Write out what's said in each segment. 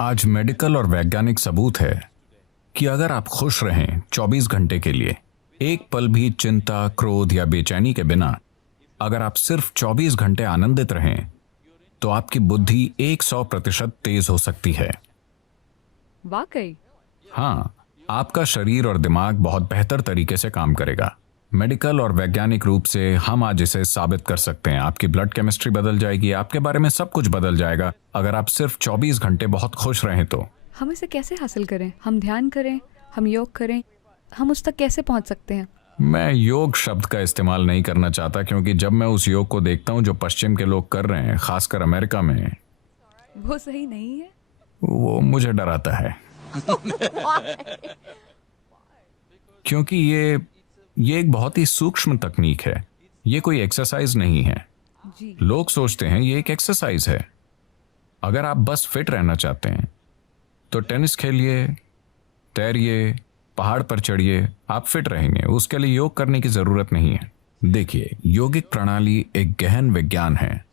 आज मेडिकल और वैज्ञानिक सबूत है कि अगर आप खुश रहें 24 घंटे के लिए, एक पल भी चिंता, क्रोध या बेचैनी के बिना, अगर आप सिर्फ 24 घंटे आनंदित रहें, तो आपकी बुद्धि 100% तेज हो सकती है। वाकई? हाँ, आपका शरीर और दिमाग बहुत बेहतर तरीके से काम करेगा। मेडिकल और वैज्ञानिक रूप से हम आज इसे साबित कर सकते हैं। आपकी ब्लड केमिस्ट्री बदल जाएगी, आपके बारे में सब कुछ बदल जाएगा अगर आप सिर्फ 24 घंटे बहुत खुश रहें तो। हम इसे कैसे हासिल करें? हम ध्यान करें, हम योग करें, हम उस तक कैसे पहुंच सकते हैं? मैं योग शब्द का इस्तेमाल नहीं करना चाहता, क्योंकि जब मैं उस योग को देखता हूं जो पश्चिम के लोग कर रहे हैं, खासकर अमेरिका में, वो सही नहीं है। वो मुझे डराता है। क्योंकि ये एक बहुत ही सूक्ष्म तकनीक है। ये कोई एक्सरसाइज नहीं है। जी। लोग सोचते हैं ये एक एक्सरसाइज है। अगर आप बस फिट रहना चाहते हैं तो टेनिस खेलिए, तैरिए, पहाड़ पर चढ़िए, आप फिट रहेंगे। उसके लिए योग करने की जरूरत नहीं है। देखिए, योगिक प्रणाली एक गहन विज्ञान है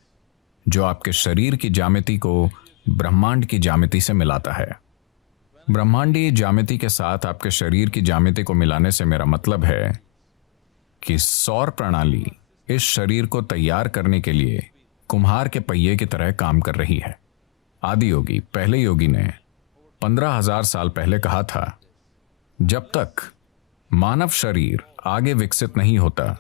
जो आपके शरीर की ज्यामिति को ब्रह्मांड की ज्यामिति से मिलाता है। ब्रह्मांडीय ज्यामिति के साथ आपके शरीर की ज्यामिति को मिलाने से मेरा मतलब है कि सौर प्रणाली इस शरीर को तैयार करने के लिए कुम्हार के पहिए की तरह काम कर रही है। आदि योगी, पहले योगी ने 15,000 साल पहले कहा था, जब तक मानव शरीर आगे विकसित नहीं होता,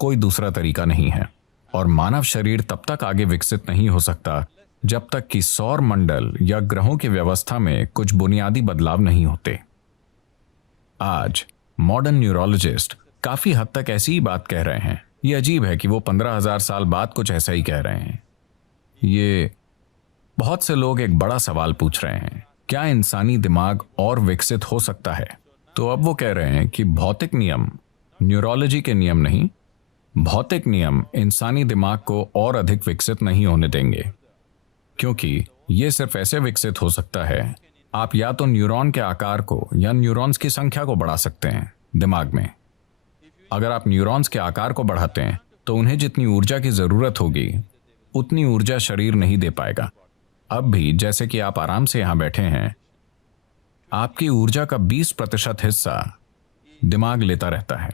कोई दूसरा तरीका नहीं है। और मानव शरीर तब तक आगे विकसित नहीं हो सकता जब तक कि सौर मंडल या ग्रहों की व्यवस्था में कुछ बुनियादी बदलाव नहीं होते। आज मॉडर्न न्यूरोलॉजिस्ट काफी हद तक ऐसी ही बात कह रहे हैं। ये अजीब है कि वो 15,000 साल बाद कुछ ऐसा ही कह रहे हैं। ये बहुत से लोग एक बड़ा सवाल पूछ रहे हैं, क्या इंसानी दिमाग और विकसित हो सकता है? तो अब वो कह रहे हैं कि भौतिक नियम, न्यूरोलॉजी के नियम नहीं, भौतिक नियम इंसानी दिमाग को और अधिक विकसित नहीं होने देंगे, क्योंकि ये सिर्फ ऐसे विकसित हो सकता है, आप या तो न्यूरॉन के आकार को या न्यूरॉन्स की संख्या को बढ़ा सकते हैं दिमाग में। अगर आप न्यूरॉन्स के आकार को बढ़ाते हैं तो उन्हें जितनी ऊर्जा की जरूरत होगी उतनी ऊर्जा शरीर नहीं दे पाएगा। अब भी जैसे कि आप आराम से यहां बैठे हैं, आपकी ऊर्जा का 20% हिस्सा दिमाग लेता रहता है।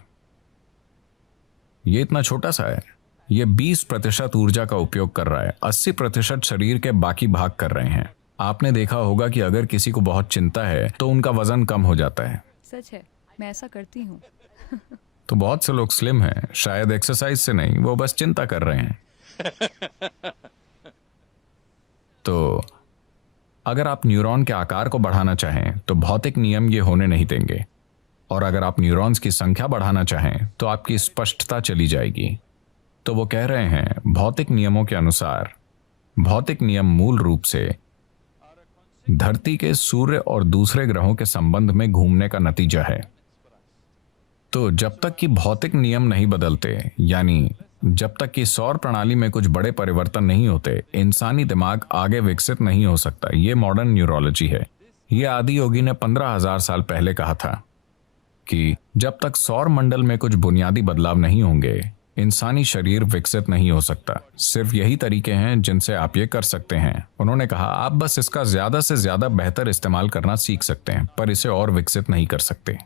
ये इतना छोटा सा है, ये 20% ऊर्जा का उपयोग कर रहा है, 80% शरीर के बाकी भाग कर रहे हैं। आपने देखा होगा कि अगर किसी को बहुत चिंता है तो उनका वजन कम हो जाता है। सच है, मैं ऐसा करती हूँ। तो बहुत से लोग स्लिम हैं, शायद एक्सरसाइज से नहीं, वो बस चिंता कर रहे हैं। तो अगर आप न्यूरॉन के आकार को बढ़ाना चाहें तो भौतिक नियम ये होने नहीं देंगे, और अगर आप न्यूरॉन्स की संख्या बढ़ाना चाहें तो आपकी स्पष्टता चली जाएगी। तो वो कह रहे हैं, भौतिक नियमों के अनुसार, भौतिक नियम मूल रूप से धरती के सूर्य और दूसरे ग्रहों के संबंध में घूमने का नतीजा है। तो जब तक कि भौतिक नियम नहीं बदलते, यानी जब तक कि सौर प्रणाली में कुछ बड़े परिवर्तन नहीं होते, इंसानी दिमाग आगे विकसित नहीं हो सकता। ये मॉडर्न न्यूरोलॉजी है। ये आदि योगी ने 15,000 साल पहले कहा था कि जब तक सौर मंडल में कुछ बुनियादी बदलाव नहीं होंगे, इंसानी शरीर विकसित नहीं हो सकता। सिर्फ यही तरीके हैं जिनसे आप ये कर सकते हैं। उन्होंने कहा, आप बस इसका ज्यादा से ज्यादा बेहतर इस्तेमाल करना सीख सकते हैं, पर इसे और विकसित नहीं कर सकते।